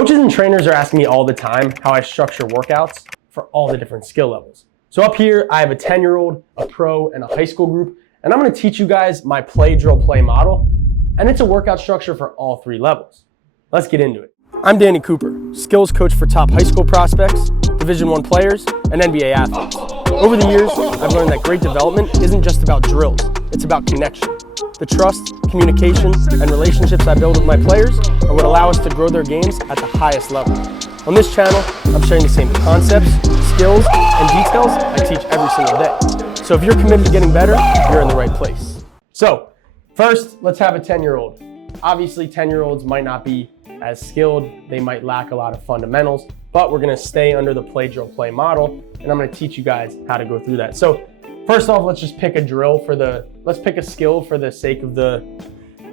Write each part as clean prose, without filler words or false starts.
Coaches and trainers are asking me all the time how I structure workouts for all the different skill levels. So up here, I have a 10-year-old, a pro, and a high school group, and I'm gonna teach you guys my play, drill, play model, and it's a workout structure for all 3 levels. Let's get into it. I'm Danny Cooper, skills coach for top high school prospects, Division I players, and NBA athletes. Over the years, I've learned that great development isn't just about drills, it's about connection. The trust, communication, and relationships I build with my players are what allow us to grow their games at the highest level. On this channel, I'm sharing the same concepts, skills, and details I teach every single day. So if you're committed to getting better, you're in the right place. So first, let's have a 10-year-old. Obviously, 10-year-olds might not be as skilled. They might lack a lot of fundamentals, but we're gonna stay under the play, drill, play model, and I'm gonna teach you guys how to go through that. So first off, let's just pick a let's pick a skill for the sake of the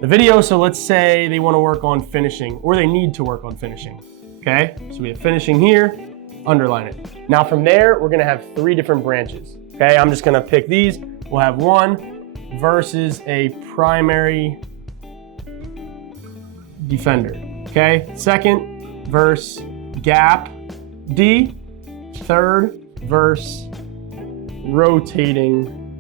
video. So let's say they wanna work on finishing, or they need to work on finishing, okay? So we have finishing here, underline it. Now from there, we're gonna have 3 different branches, okay? I'm just gonna pick these. We'll have one versus a primary defender, okay? Second versus gap D. Third versus rotating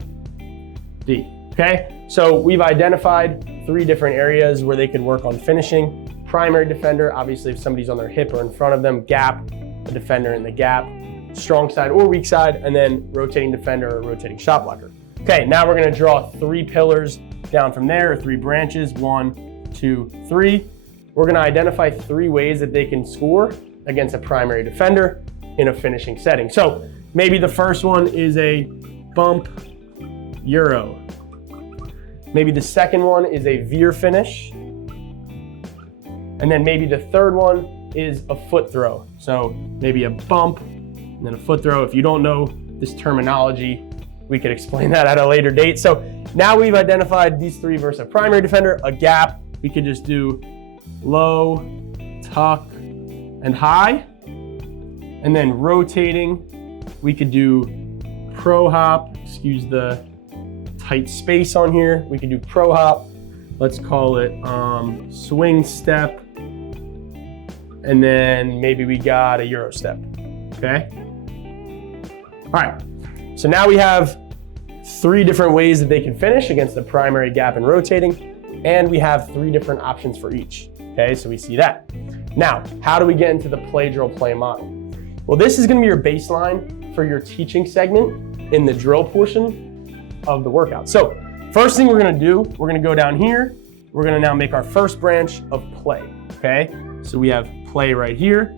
D, okay? So we've identified 3 different areas where they could work on finishing. Primary defender, obviously if somebody's on their hip or in front of them. Gap, a defender in the gap. Strong side or weak side, and then rotating defender or rotating shot blocker. Okay, now we're gonna draw 3 pillars down from there, or 3 branches, 1, 2, 3. We're gonna identify 3 ways that they can score against a primary defender in a finishing setting. So maybe the first one is a bump euro. Maybe the second one is a veer finish. And then maybe the third one is a foot throw. So maybe a bump and then a foot throw. If you don't know this terminology, we could explain that at a later date. So now we've identified these 3 versus a primary defender. A gap, we could just do low, tuck, and high. And then rotating, we could do pro hop, excuse the tight space on here. We could do pro hop, let's call it swing step, and then maybe we got a euro step, okay? All right, so now we have 3 different ways that they can finish against the primary, gap, and rotating, and we have 3 different options for each, okay? So we see that. Now, how do we get into the play, drill, play model? Well, this is gonna be your baseline for your teaching segment in the drill portion of the workout. So first thing we're gonna do, we're gonna go down here. We're gonna now make our first branch of play, okay? So we have play right here.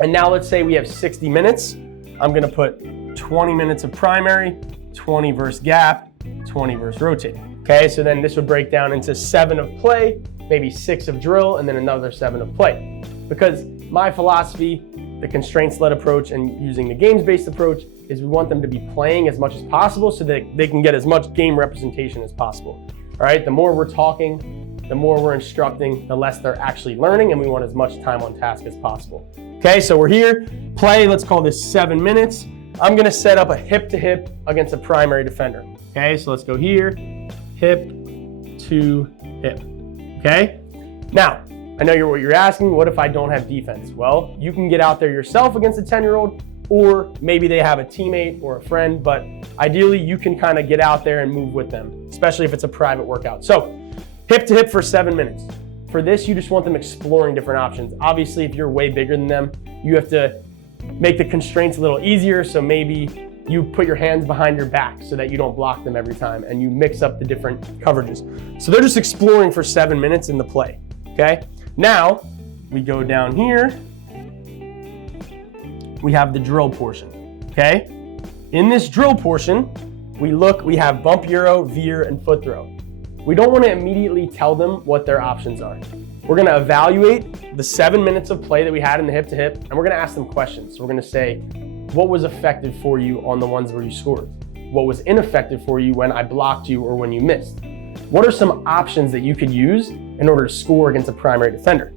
And now let's say we have 60 minutes. I'm gonna put 20 minutes of primary, 20 versus gap, 20 versus rotating. Okay, so then this would break down into 7 of play, maybe 6 of drill, and then another 7 of play. Because my philosophy, the constraints-led approach and using the games-based approach, is we want them to be playing as much as possible so that they can get as much game representation as possible. All right, the more we're talking, the more we're instructing, the less they're actually learning, and we want as much time on task as possible. Okay, so we're here, play, let's call this 7 minutes. I'm gonna set up a hip to hip against a primary defender. Okay, so let's go here, hip to hip, okay? Now, I know what you're asking, what if I don't have defense? Well, you can get out there yourself against a 10-year-old, or maybe they have a teammate or a friend, but ideally you can kind of get out there and move with them, especially if it's a private workout. So hip to hip for 7 minutes. For this, you just want them exploring different options. Obviously, if you're way bigger than them, you have to make the constraints a little easier. So maybe you put your hands behind your back so that you don't block them every time, and you mix up the different coverages. So they're just exploring for 7 minutes in the play, okay? Now, we go down here, we have the drill portion, okay? In this drill portion, we have bump euro, veer, and foot throw. We don't want to immediately tell them what their options are. We're gonna evaluate the 7 minutes of play that we had in the hip to hip, and we're gonna ask them questions. So we're gonna say, what was effective for you on the ones where you scored? What was ineffective for you when I blocked you or when you missed? What are some options that you could use in order to score against a primary defender?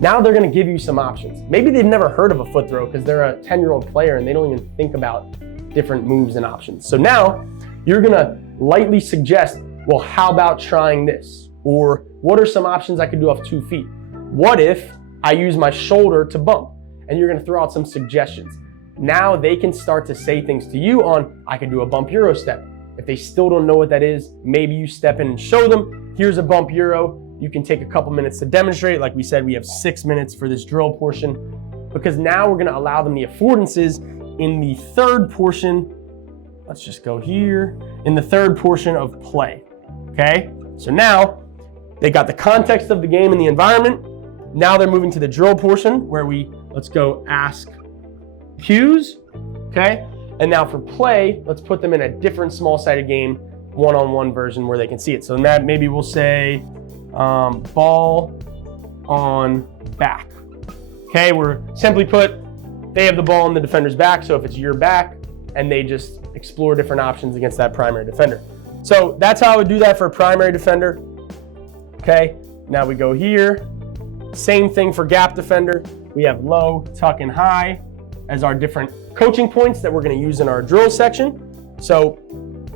Now they're gonna give you some options. Maybe they've never heard of a foot throw because they're a 10-year-old player and they don't even think about different moves and options. So now you're gonna lightly suggest, well, how about trying this? Or what are some options I could do off 2 feet? What if I use my shoulder to bump. And you're gonna throw out some suggestions. Now they can start to say things to you on, I can do a bump Euro step. If they still don't know what that is, maybe you step in and show them, here's a bump Euro. You can take a couple minutes to demonstrate. Like we said, we have 6 minutes for this drill portion, because now we're gonna allow them the affordances in the third portion. Let's just go here, in the third portion of play, okay? So now they got the context of the game and the environment. Now they're moving to the drill portion where let's go ask cues, okay? And now for play, let's put them in a different small-sided game, one-on-one version where they can see it. So that maybe we'll say ball on back. Okay, we're simply put, they have the ball on the defender's back, so if it's your back, and they just explore different options against that primary defender. So that's how I would do that for a primary defender. Okay, now we go here. Same thing for gap defender. We have low, tuck, and high as our different coaching points that we're gonna use in our drill section. So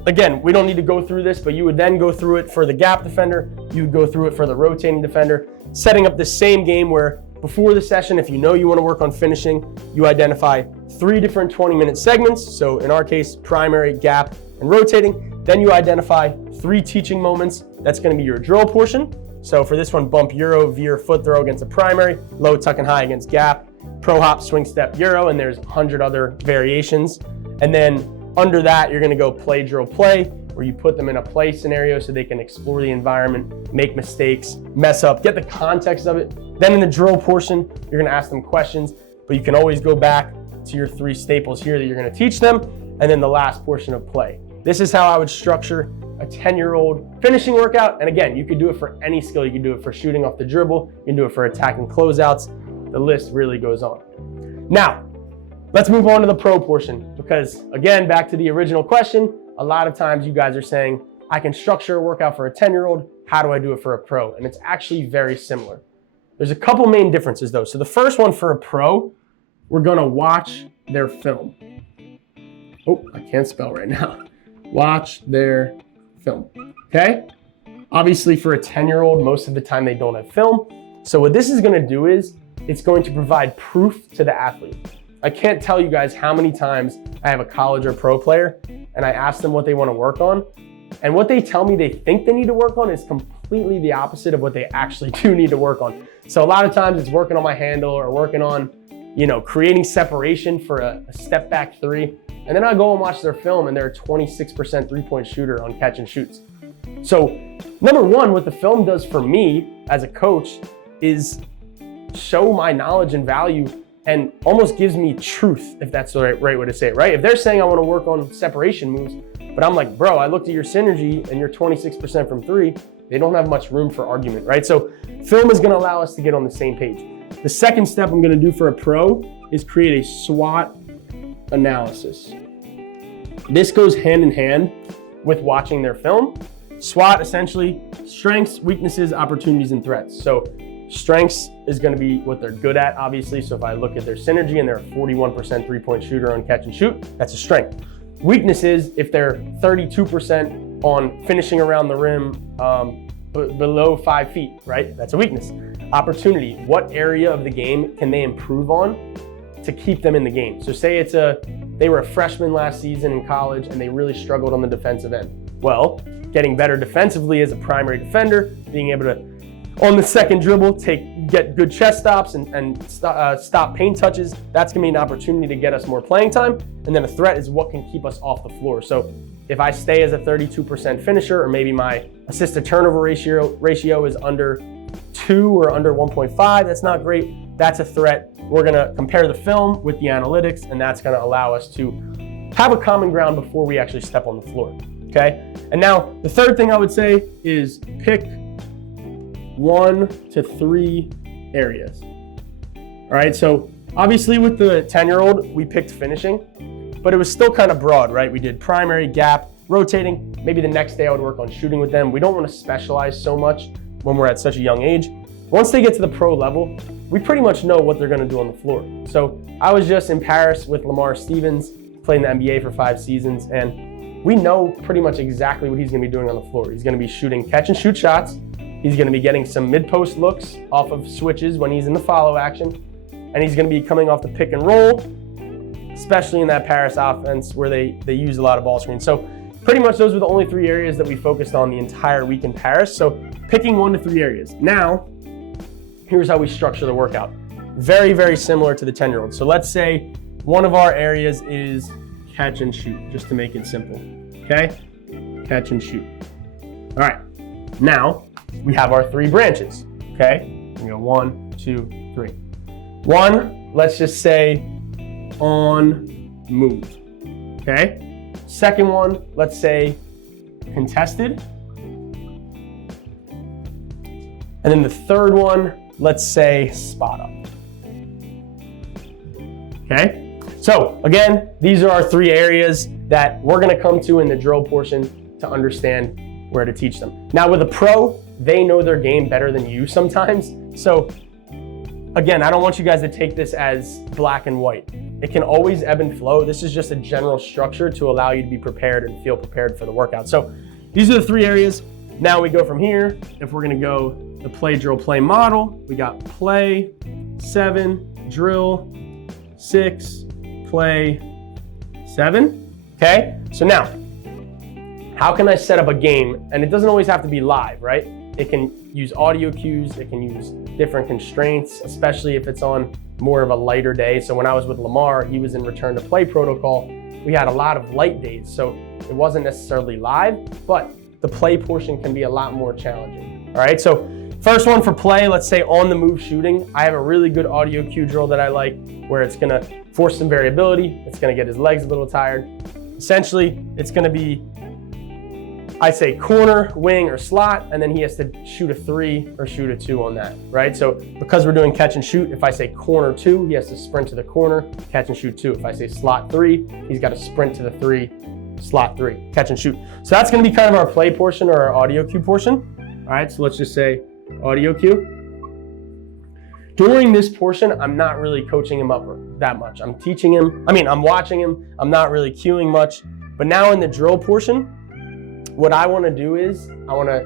again, we don't need to go through this, but you would then go through it for the gap defender. You would go through it for the rotating defender, setting up the same game where before the session, if you know you wanna work on finishing, you identify 3 different 20-minute segments. So in our case, primary, gap, and rotating. Then you identify 3 teaching moments. That's gonna be your drill portion. So for this one, bump Euro, veer, foot throw against a primary, low, tuck, and high against gap, pro hop, swing step, Euro, and there's 100 other variations. And then under that, you're gonna go play, drill, play, where you put them in a play scenario so they can explore the environment, make mistakes, mess up, get the context of it. Then in the drill portion, you're gonna ask them questions, but you can always go back to your 3 staples here that you're gonna teach them, and then the last portion of play. This is how I would structure a 10-year-old finishing workout. And again, you could do it for any skill. You can do it for shooting off the dribble. You can do it for attacking closeouts. The list really goes on. Now, let's move on to the pro portion, because again, back to the original question, a lot of times you guys are saying, I can structure a workout for a 10-year-old. How do I do it for a pro? And it's actually very similar. There's a couple main differences though. So the first one for a pro, we're gonna watch their film. Oh, I can't spell right now. Watch their film, okay? Obviously for a 10-year-old, most of the time they don't have film. So what this is gonna do is, it's going to provide proof to the athlete. I can't tell you guys how many times I have a college or pro player and I ask them what they wanna work on, and what they tell me they think they need to work on is completely the opposite of what they actually do need to work on. So a lot of times it's working on my handle or working on, creating separation for a step back 3. And then I go and watch their film and they're a 26% 3-point shooter on catch and shoots. So number one, what the film does for me as a coach is show my knowledge and value, and almost gives me truth, if that's the right way to say it, right? If they're saying I want to work on separation moves, but I'm like, bro, I looked at your synergy and you're 26% from 3, they don't have much room for argument, right? So film is going to allow us to get on the same page. The second step I'm going to do for a pro is create a SWOT analysis. This goes hand in hand with watching their film. SWOT, essentially, strengths, weaknesses, opportunities, and threats. So strengths is going to be what they're good at, obviously. So if I look at their synergy and they're a 41% 3-point shooter on catch and shoot, that's a strength. Weaknesses, if they're 32% on finishing around the rim below 5 feet, right? That's a weakness. Opportunity, what area of the game can they improve on to keep them in the game? So say they were a freshman last season in college and they really struggled on the defensive end. Well, getting better defensively as a primary defender, being able to, on the second dribble, get good chest stops and stop paint touches, that's gonna be an opportunity to get us more playing time. And then a threat is what can keep us off the floor. So if I stay as a 32% finisher, or maybe my assist to turnover ratio is under 2 or under 1.5, that's not great. That's a threat. We're gonna compare the film with the analytics, and that's gonna allow us to have a common ground before we actually step on the floor, okay? And now, the third thing I would say is pick 1 to 3 areas. All right, so obviously with the 10-year-old, we picked finishing, but it was still kind of broad, right? We did primary, gap, rotating. Maybe the next day I would work on shooting with them. We don't want to specialize so much when we're at such a young age. Once they get to the pro level, we pretty much know what they're going to do on the floor. So I was just in Paris with Lamar Stevens, playing the NBA for 5 seasons, and we know pretty much exactly what he's going to be doing on the floor. He's going to be shooting catch and shoot shots. He's gonna be getting some mid-post looks off of switches when he's in the follow action. And he's gonna be coming off the pick and roll, especially in that Paris offense where they use a lot of ball screens. So pretty much those were the only 3 areas that we focused on the entire week in Paris. So picking 1 to 3 areas. Now, here's how we structure the workout. Very, very similar to the 10-year-old. So let's say one of our areas is catch and shoot, just to make it simple, okay? Catch and shoot. All right, now we have our 3 branches, okay? We go 1, 2, 3. 1, let's just say on move, okay? Second one, let's say contested. And then the third one, let's say spot up. Okay? So again, these are our 3 areas that we're gonna come to in the drill portion to understand where to teach them. Now with a pro, they know their game better than you sometimes. So again, I don't want you guys to take this as black and white. It can always ebb and flow. This is just a general structure to allow you to be prepared and feel prepared for the workout. So these are the 3 areas. Now we go from here. If we're gonna go the play, drill, play model, we got play, 7, drill, 6, play, 7. Okay, so now, how can I set up a game? And it doesn't always have to be live, right? It can use audio cues, it can use different constraints, especially if it's on more of a lighter day. So when I was with Lamar, he was in return to play protocol. We had a lot of light days, so it wasn't necessarily live, but the play portion can be a lot more challenging. All right, so first one for play, let's say on the move shooting. I have a really good audio cue drill that I like where it's gonna force some variability. It's gonna get his legs a little tired. Essentially, it's gonna be, I say corner, wing, or slot, and then he has to shoot a 3 or shoot a 2 on that, right? So because we're doing catch and shoot, if I say corner 2, he has to sprint to the corner, catch and shoot 2. If I say slot 3, he's got to sprint to the 3, slot 3, catch and shoot. So that's gonna be kind of our play portion or our audio cue portion. All right, so let's just say audio cue. During this portion, I'm not really coaching him up that much. I'm watching him, I'm not really cueing much. But now in the drill portion, what I wanna do is, I wanna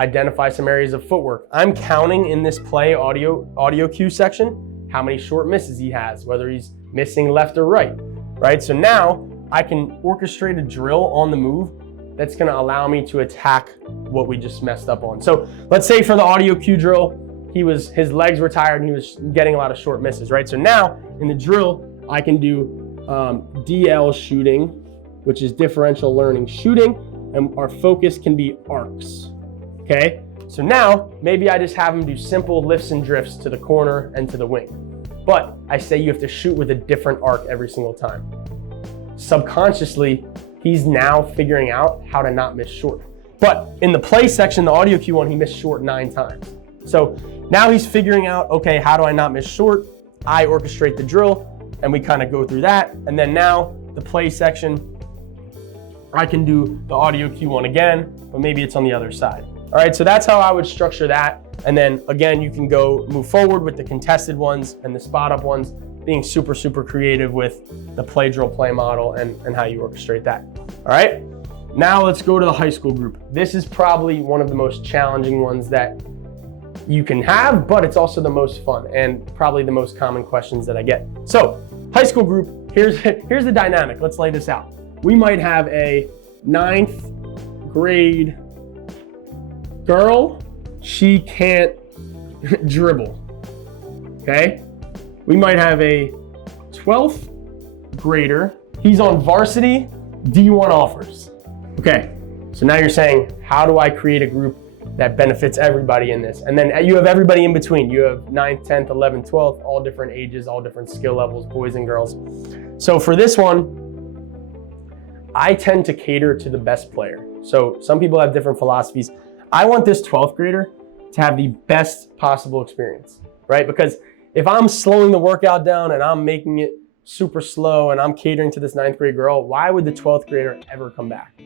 identify some areas of footwork. I'm counting in this play audio cue section, how many short misses he has, whether he's missing left or right? So now I can orchestrate a drill on the move that's gonna allow me to attack what we just messed up on. So let's say for the audio cue drill, his legs were tired and he was getting a lot of short misses, right? So now in the drill, I can do DL shooting, which is differential learning shooting, and our focus can be arcs, okay? So now, maybe I just have him do simple lifts and drifts to the corner and to the wing. But I say you have to shoot with a different arc every single time. Subconsciously, he's now figuring out how to not miss short. But in the play section, the audio cue one, he missed short 9 times. So now he's figuring out, okay, how do I not miss short? I orchestrate the drill and we kind of go through that. And then now the play section, I can do the audio cue one again, but maybe it's on the other side. All right, so that's how I would structure that. And then again, you can move forward with the contested ones and the spot up ones, being super, super creative with the play, drill, play model and how you orchestrate that. All right, now let's go to the high school group. This is probably one of the most challenging ones that you can have, but it's also the most fun and probably the most common questions that I get. So high school group, here's the dynamic. Let's lay this out. We might have a 9th grade girl. She can't dribble, okay? We might have a 12th grader. He's on varsity, D1 offers. Okay, so now you're saying, how do I create a group that benefits everybody in this? And then you have everybody in between. You have 9th, 10th, 11th, 12th, all different ages, all different skill levels, boys and girls. So for this one, I tend to cater to the best player. So some people have different philosophies. I want this 12th grader to have the best possible experience, right? Because if I'm slowing the workout down and I'm making it super slow and I'm catering to this 9th grade girl, why would the 12th grader ever come back?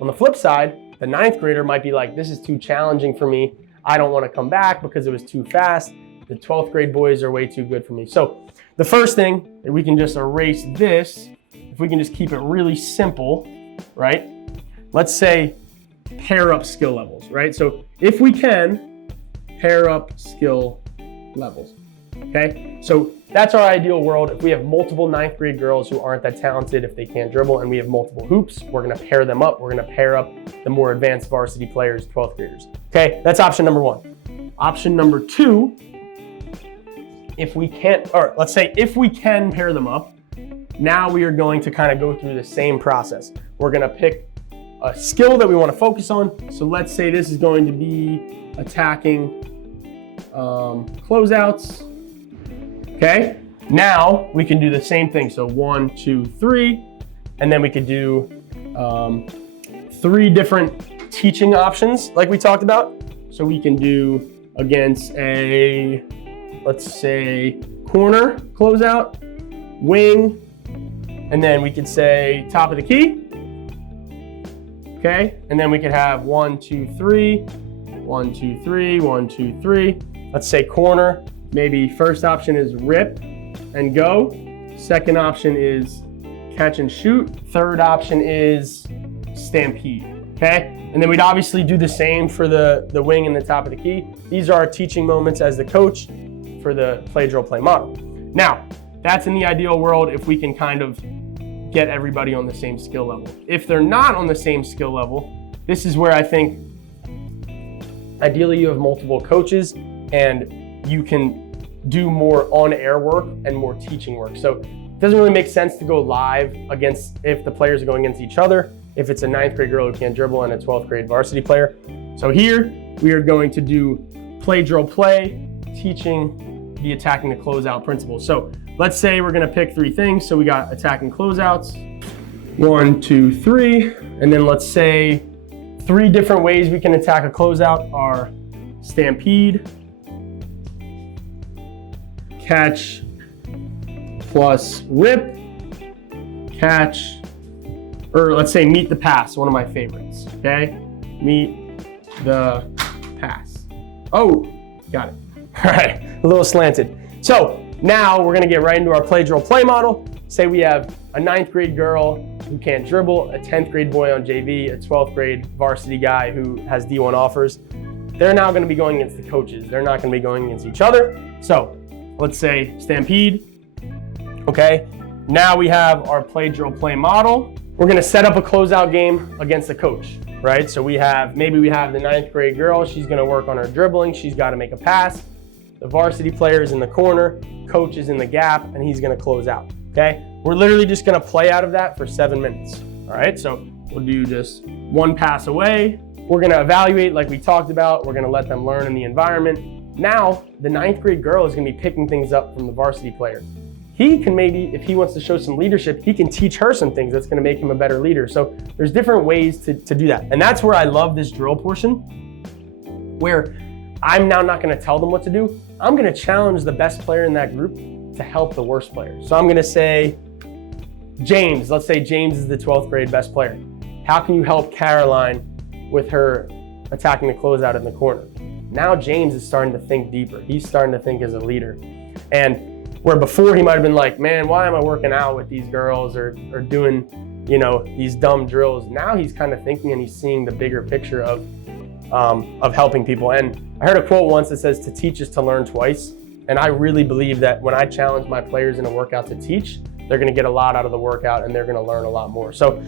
On the flip side, the 9th grader might be like, this is too challenging for me. I don't want to come back because it was too fast. The 12th grade boys are way too good for me. So the first thing, we can just erase this. If we can just keep it really simple, right? Let's say pair up skill levels, right? So if we can, pair up skill levels, okay? So that's our ideal world. If we have multiple 9th grade girls who aren't that talented, if they can't dribble, and we have multiple hoops, we're gonna pair them up. We're gonna pair up the more advanced varsity players, 12th graders. Okay, that's option number 1. Option number 2, if we can't, or let's say if we can pair them up, now we are going to kind of go through the same process. We're gonna pick a skill that we wanna focus on. So let's say this is going to be attacking closeouts. Okay, now we can do the same thing. So 1, 2, 3, and then we could do 3 different teaching options like we talked about. So we can do against a, let's say, corner closeout, wing, and then we could say top of the key. Okay, and then we could have 1, 2, 3, 1, 2, 3, 1, 2, 3. Let's say corner. Maybe first option is rip and go. Second option is catch and shoot. Third option is stampede, okay? And then we'd obviously do the same for the wing and the top of the key. These are our teaching moments as the coach for the play, drill, play model. Now, that's in the ideal world if we can kind of get everybody on the same skill level. If they're not on the same skill level, this is where I think ideally you have multiple coaches and you can do more on-air work and more teaching work. So it doesn't really make sense to go live against if the players are going against each other, if it's a 9th grade girl who can't dribble and a 12th grade varsity player. So here we are going to do play, drill, play, teaching the attacking the closeout principle. So let's say we're gonna pick 3 things. So we got attacking closeouts, 1, 2, 3. And then let's say 3 different ways we can attack a closeout are stampede, catch plus rip, catch, or let's say meet the pass, one of my favorites, okay? Meet the pass. Oh, got it. All right, a little slanted. So now we're gonna get right into our play, drill, play model. Say we have a 9th grade girl who can't dribble, a 10th grade boy on JV, a 12th grade varsity guy who has D1 offers. They're now gonna be going against the coaches. They're not gonna be going against each other. So let's say stampede, okay? Now we have our play, drill, play model. We're gonna set up a closeout game against the coach, right? So maybe we have the 9th grade girl, she's gonna work on her dribbling, she's gotta make a pass. The varsity player is in the corner, coach is in the gap, and he's gonna close out, okay? We're literally just gonna play out of that for 7 minutes, all right? So we'll do just 1 pass away. We're gonna evaluate like we talked about. We're gonna let them learn in the environment. Now, the 9th grade girl is gonna be picking things up from the varsity player. He can maybe, if he wants to show some leadership, he can teach her some things that's gonna make him a better leader. So there's different ways to do that. And that's where I love this drill portion, where I'm now not gonna tell them what to do. I'm gonna challenge the best player in that group to help the worst player. So I'm gonna say, James, let's say James is the 12th grade best player. How can you help Caroline with her attacking the closeout in the corner? Now James is starting to think deeper. He's starting to think as a leader. And where before he might've been like, man, why am I working out with these girls or doing, these dumb drills? Now he's kind of thinking and he's seeing the bigger picture of helping people. And I heard a quote once that says, to teach is to learn twice. And I really believe that when I challenge my players in a workout to teach, they're gonna get a lot out of the workout and they're gonna learn a lot more. So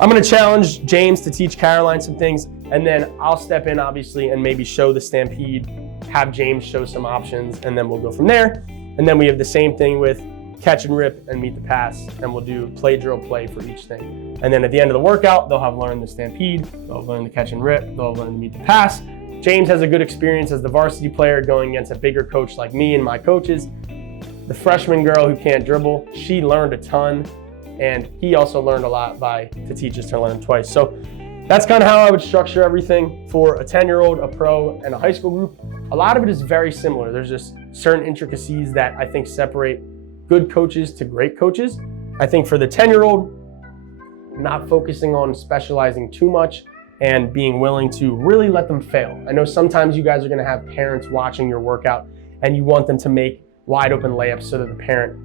I'm gonna challenge James to teach Caroline some things, and then I'll step in obviously and maybe show the stampede, have James show some options, and then we'll go from there. And then we have the same thing with catch and rip and meet the pass, and we'll do play, drill, play for each thing. And then at the end of the workout, they'll have learned the stampede, they'll have learned the catch and rip, they'll have learned to meet the pass. James has a good experience as the varsity player going against a bigger coach like me and my coaches. The freshman girl who can't dribble, she learned a ton, and he also learned a lot to teach us to learn twice. So that's kind of how I would structure everything for a 10-year-old, a pro, and a high school group. A lot of it is very similar. There's just certain intricacies that I think separate good coaches to great coaches. I think for the 10-year-old, not focusing on specializing too much and being willing to really let them fail. I know sometimes you guys are gonna have parents watching your workout and you want them to make wide open layups so that the parent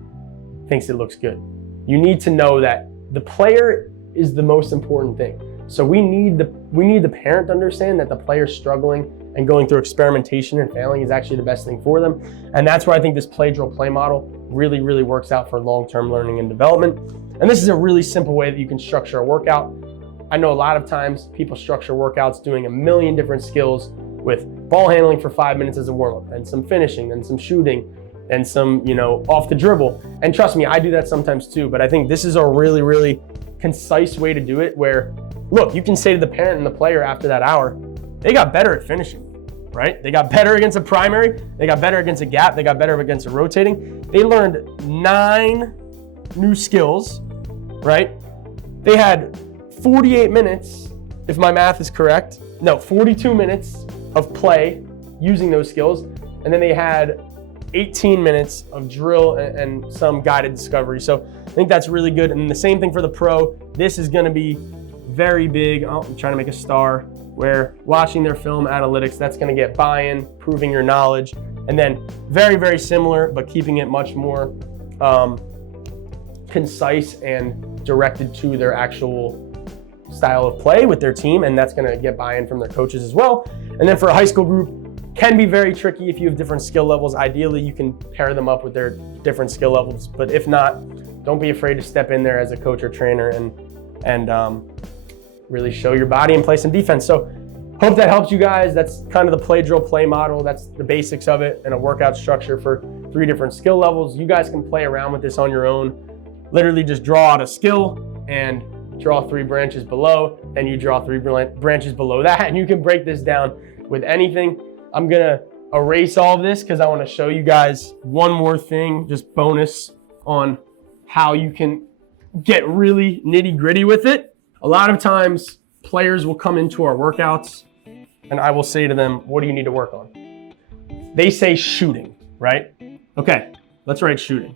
thinks it looks good. You need to know that the player is the most important thing. So we need the parent to understand that the player's struggling and going through experimentation and failing is actually the best thing for them. And that's where I think this play, drill, play model really, really works out for long-term learning and development. And this is a really simple way that you can structure a workout. I know a lot of times people structure workouts doing a million different skills with ball handling for 5 minutes as a warm-up, and some finishing, and some shooting, and some, off the dribble. And trust me, I do that sometimes too, but I think this is a really, really concise way to do it where, look, you can say to the parent and the player after that hour, they got better at finishing, right? They got better against a primary, they got better against a gap, they got better against a rotating. They learned 9 new skills, right? They had 48 minutes, if my math is correct, 42 minutes of play using those skills, and then they had 18 minutes of drill and some guided discovery. So I think that's really good. And the same thing for the pro. This is gonna be very big. Oh, I'm trying to make a star, where watching their film analytics, that's gonna get buy-in, proving your knowledge. And then very, very similar, but keeping it much more concise and directed to their actual style of play with their team, and that's gonna get buy-in from their coaches as well. And then for a high school group, can be very tricky if you have different skill levels. Ideally, you can pair them up with their different skill levels, but if not, don't be afraid to step in there as a coach or trainer and really show your body and play some defense. So hope that helps you guys. That's kind of the play, drill, play model. That's the basics of it, and a workout structure for 3 different skill levels. You guys can play around with this on your own. Literally just draw out a skill and draw 3 branches below, and you draw 3 branches below that, and you can break this down with anything. I'm gonna erase all of this because I wanna show you guys one more thing, just bonus on how you can get really nitty-gritty with it. A lot of times players will come into our workouts and I will say to them, what do you need to work on? They say shooting, right? Okay, let's write shooting.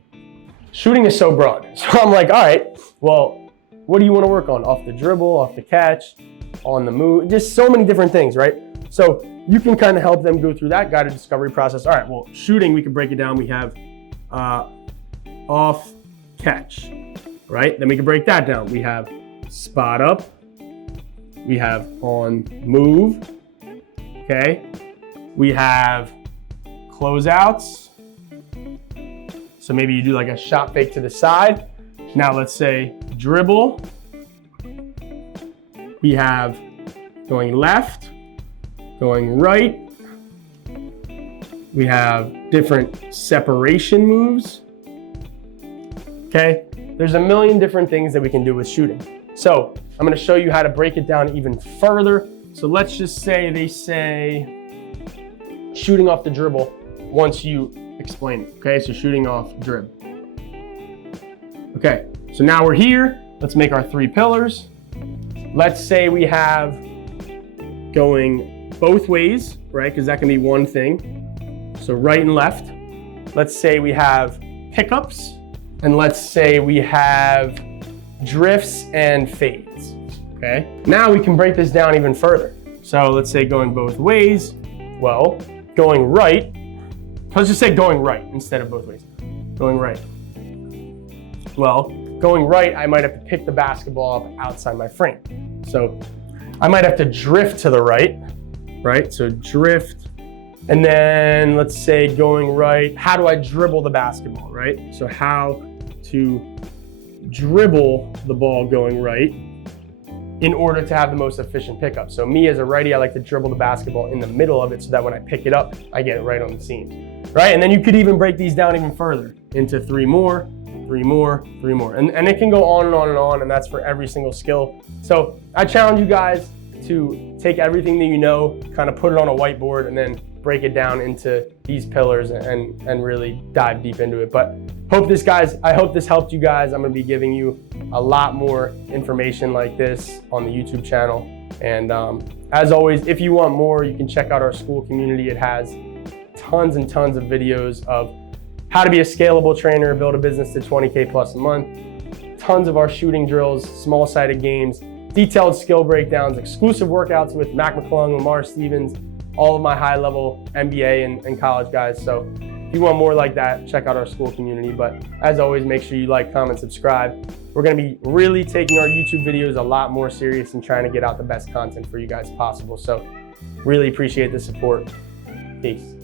Shooting is so broad. So I'm like, all right, well, what do you wanna work on? Off the dribble, off the catch, on the move, just so many different things, right? So you can kind of help them go through that guided discovery process. All right, well, shooting, we can break it down. We have off catch, right? Then we can break that down. We have spot up. We have on move, okay? We have closeouts. So maybe you do like a shot fake to the side. Now let's say dribble. We have going left, going right. We have different separation moves. Okay, there's a million different things that we can do with shooting. So I'm gonna show you how to break it down even further. So let's just say they say shooting off the dribble once you explain it. Okay, so shooting off drib. Okay, so now we're here. Let's make our 3 pillars. Let's say we have going both ways, right? Because that can be one thing. So right and left. Let's say we have pickups, and let's say we have drifts and fades, okay? Now we can break this down even further. So let's say going both ways. Well, going right, let's just say going right instead of both ways. Going right. Well, going right, I might have to pick the basketball up outside my frame. So I might have to drift to the right, right? So drift, and then let's say going right, how do I dribble the basketball, right? So how to dribble the ball going right in order to have the most efficient pickup. So me as a righty, I like to dribble the basketball in the middle of it so that when I pick it up, I get it right on the seams, right? And then you could even break these down even further into 3 more, 3 more, 3 more. And it can go on and on and on, and that's for every single skill. So I challenge you guys to take everything that you know, kind of put it on a whiteboard, and then break it down into these pillars and really dive deep into it. But I hope this helped you guys. I'm gonna be giving you a lot more information like this on the YouTube channel. And as always, if you want more, you can check out our school community. It has tons and tons of videos of how to be a scalable trainer, build a business to 20K plus a month, tons of our shooting drills, small-sided games, detailed skill breakdowns, exclusive workouts with Mac McClung, Lamar Stevens, all of my high-level MBA and college guys. So If you want more like that, check out our school community. But as always, make sure you like, comment, subscribe. We're gonna be really taking our YouTube videos a lot more serious and trying to get out the best content for you guys possible. So really appreciate the support. Peace.